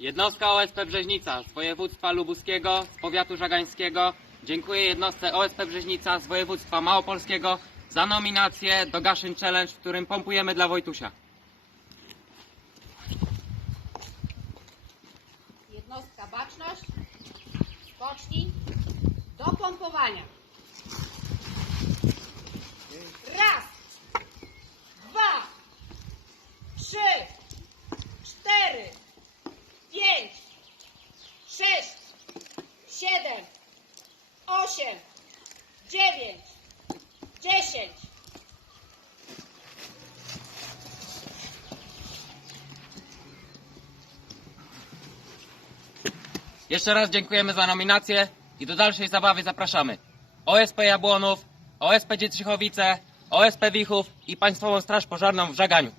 Jednostka OSP Brzeźnica z województwa lubuskiego, z powiatu żagańskiego. Dziękuję jednostce OSP Brzeźnica z województwa małopolskiego za nominację do Gaszyn Challenge, w którym pompujemy dla Wojtusia. Jednostka baczność. Spocznij. Do pompowania. Raz. Dwa. Trzy. Siedem. Osiem. Dziewięć. Dziesięć. Jeszcze raz dziękujemy za nominację i do dalszej zabawy zapraszamy. OSP Jabłonów, OSP Dzietrzychowice, OSP Wichów i Państwową Straż Pożarną w Żaganiu.